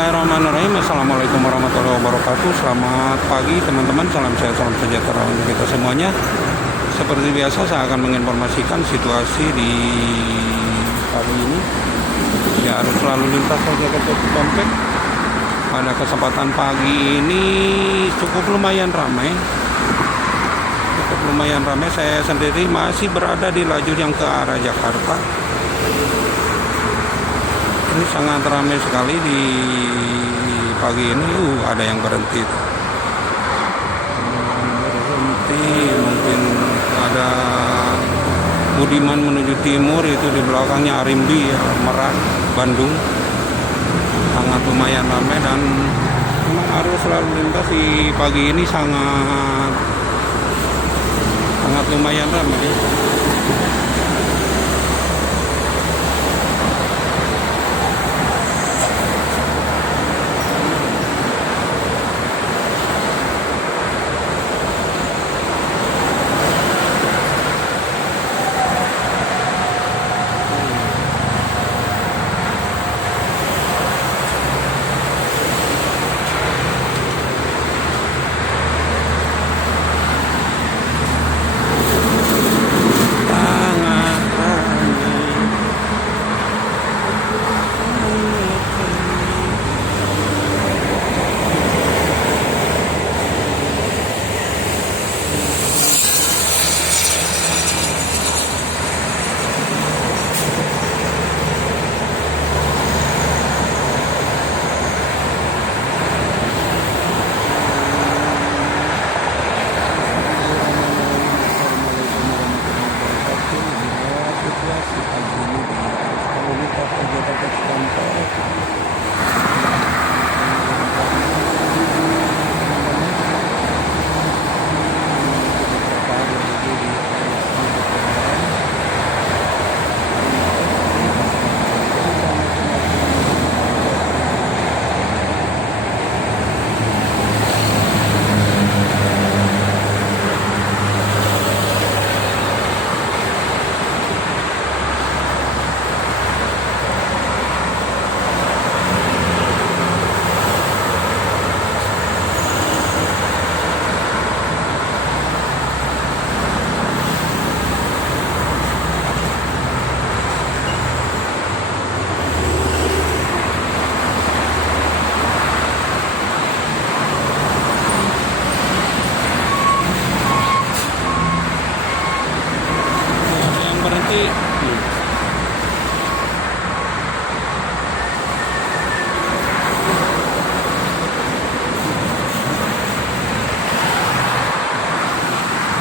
Bismillahirrahmanirrahim. Assalamualaikum warahmatullahi wabarakatuh. Selamat pagi teman-teman. Salam sehat, salam sejahtera untuk kita semuanya. Seperti biasa saya akan menginformasikan situasi di pagi ini. Ya, arus lalu lintas saja ke Cikampek pada kesempatan pagi ini cukup lumayan ramai. Saya sendiri masih berada di lajur yang ke arah Jakarta. Ini sangat ramai sekali di pagi ini. Ada yang berhenti. Mungkin ada Budiman menuju timur, itu di belakangnya Arimbi, ya, Merak, Bandung. Sangat lumayan ramai dan memang arus lalu lintas di pagi ini sangat lumayan ramai.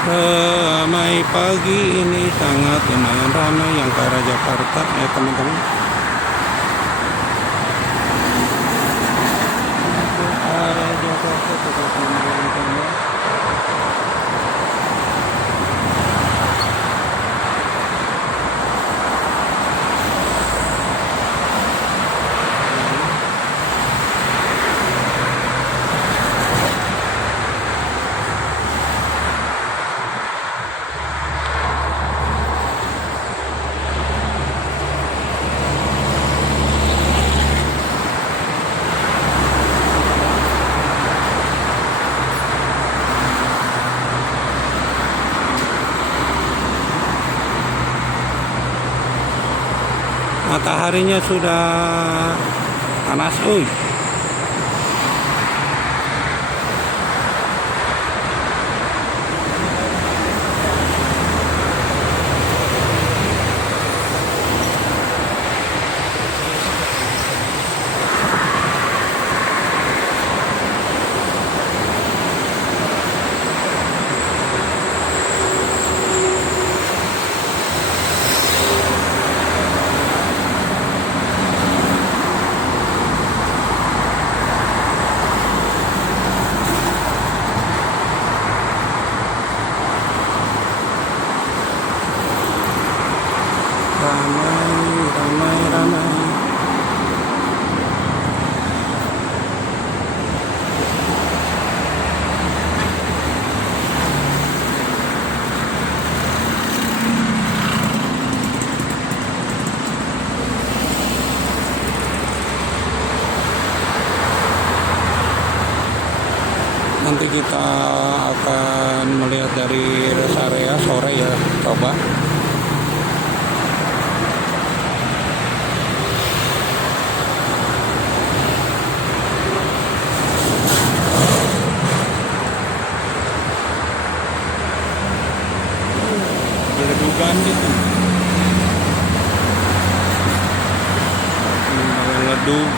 Ramai pagi ini sangat lumayan ramai yang ke arah Jakarta, ya teman-teman. Ke arah Jakarta teman-teman. Mataharinya sudah panas, kita akan melihat dari rest area sore ya, coba. Berdugaan gitu. Ledug.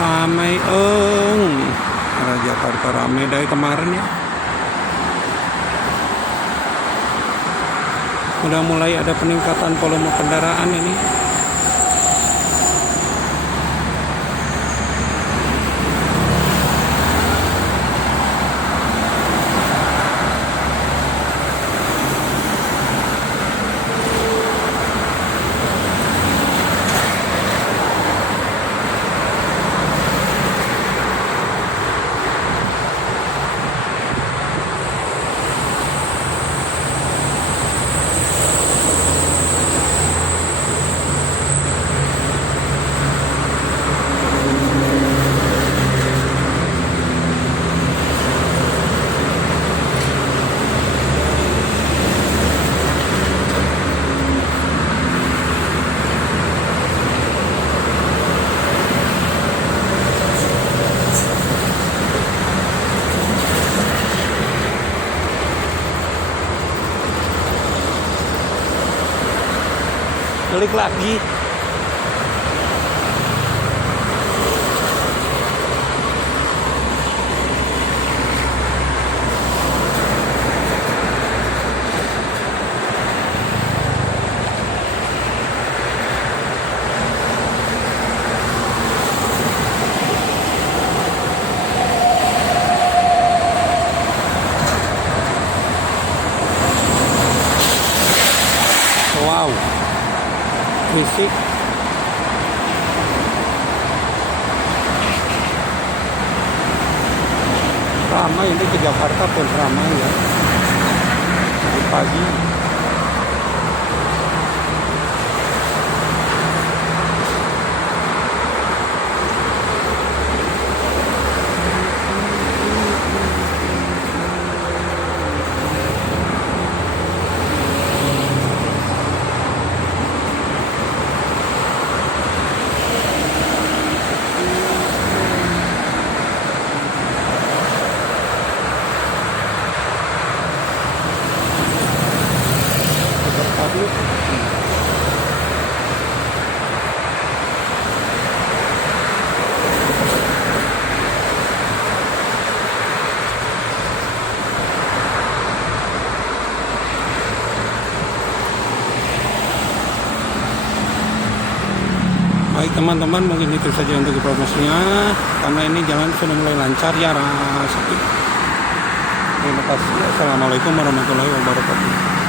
Ramai Arah Jakarta ramai dari kemarin ya. Udah mulai ada peningkatan volume kendaraan ini. Balik lagi. Wow. Fisik ramai, ini ke Jakarta pun ramai ya pagi. Baik teman-teman, mungkin itu saja untuk informasinya, karena ini jalan sudah mulai lancar ya, sepi. Terima kasih. Assalamualaikum warahmatullahi wabarakatuh.